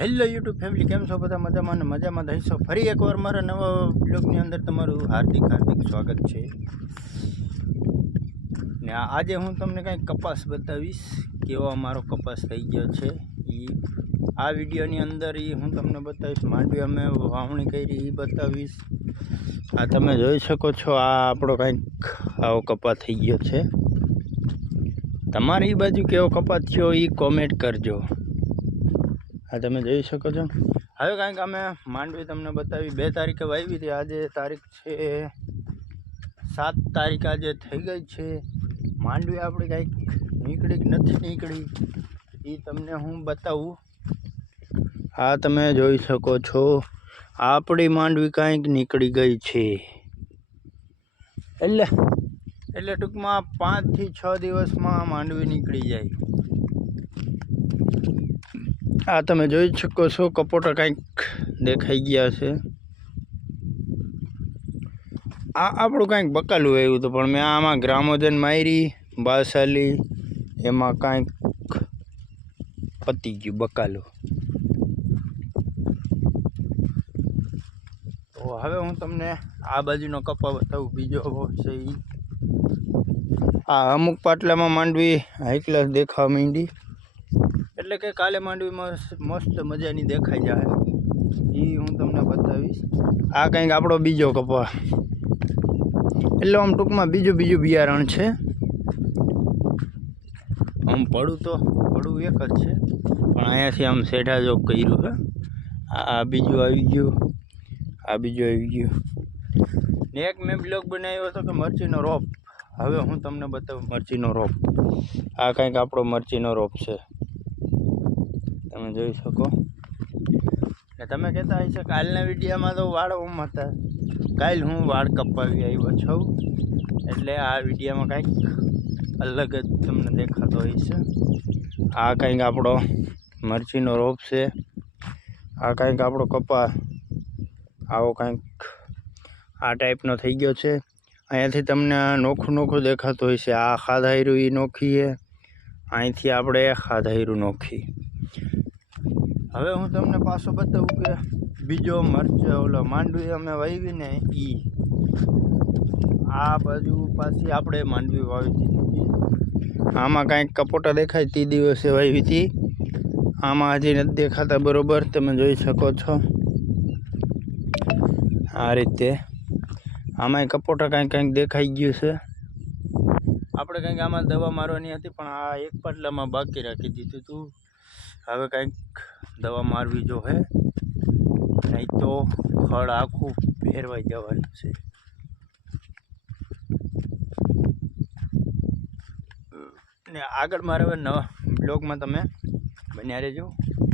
Hello YouTube family, કેમ છો બધા? મજામાં ને મજામાં રહીશો. ફરી એકવાર મારા નવા બ્લોગની અંદર તમારું હાર્દિક સ્વાગત છે. ને આજે હું તમને કંઈક કપાસ બતાવીશ, કેવો અમારો કપાસ થઈ ગયો છે. આ વિડીયોની અંદર હું તમને બતાવીશ. માંડવી અમે વાવણી કરી એ બતાવીશ. આ તમે જોઈ શકો છો, આ આપણો કંઈક આવો કપાસ થઈ ગયો છે. તમારી બાજુ કેવો કપાસ થયો એ કોમેન્ટ કરજો. આ તમે જોઈ શકો છો. હવે કાંઈક અમે માંડવી તમને બતાવી 2 તારીખે વાવી હતી. આજે તારીખ છે 7 તારીખ આજે થઈ ગઈ છે. માંડવી આપણી કાંઈક નીકળી કે નથી નીકળી એ તમને હું બતાવું. આ તમે જોઈ શકો છો, આપણી માંડવી કાંઈક નીકળી ગઈ છે. એટલે ટૂંકમાં 5 થી 6 દિવસમાં માંડવી નીકળી જાય. આ તમે જોઈ શકો છો, કપોટા કંઈક દેખાઈ ગયા છે. આ આપણું કંઈક બકાલું આવ્યું હતું, પણ મેં આમાં ગ્રામોજન મારી બાસાલી, એમાં કંઈક પતી ગયું બકાલું. તો હવે હું તમને આ બાજુનો કપા બતાવું. બીજો છે એ આ અમુક પાટલામાં માંડવી હાઈ ક્લાસ દેખાવા માંડી, એટલે કે કાલે માંડવીમાં મસ્ત મજાની દેખાઈ જાય એ હું તમને બતાવીશ. આ કંઈક આપણો બીજો કપા, એટલે આમ ટૂંકમાં બીજું બિયારણ છે. આમ પડું એક જ છે, પણ અહીંયાથી આમ સેઢા જો કર્યું છે. આ બીજું આવી ગયું, આ બીજું આવી ગયું. ને એક મેં બ્લોગ બનાવ્યો હતો કે મરચીનો રોપ. હવે હું તમને બતાવું મરચીનો રોપ. આ કંઈક આપણો મરચીનો રોપ છે, તમે જોઈ શકો. ને તમે કહેતા હશે કાલના વિડીયોમાં તો વાળ ઓમ હતા. કાલ હું વાળ કપાવી આવ્યો છું, એટલે આ વિડીયોમાં કંઈક અલગ જ તમને દેખાતો હોય છે. આ કંઈક આપણો મરચીનો રોપ છે. આ કંઈક આપણો કપા આવો કંઈક આ ટાઈપનો થઈ ગયો છે. અહીંયાથી તમને નોખું દેખાતું હોય છે. આ ખાધાયરું એ નોખી છે, અહીંથી આપણે ખાધાયરું નોખી. હવે હું તમને પાછો બતાવું કે બીજો ઓલો માંડવી અમે વાવી ને આ બાજુ પાછી આપણે માંડવી વાવી હતી. આમાં કાંઈક કપોટા દેખાય તે દિવસે વાવી હતી. આમાં હજી નથી દેખાતા બરોબર, તમે જોઈ શકો છો. આ રીતે આમાંય કપોટા કાંઈક દેખાઈ ગયું છે. આપણે કંઈક આમાં દવા મારવાની હતી, પણ આ એક પાટલામાં બાકી રાખી દીધું હતું. હવે કંઈક દવા મારવી જો હે, નહીં તો ખડ આખું ફેરવાઈ જવાનું છે. ને આગળ મારે હવે નવા બ્લોગમાં તમે બન્યા રહેજો.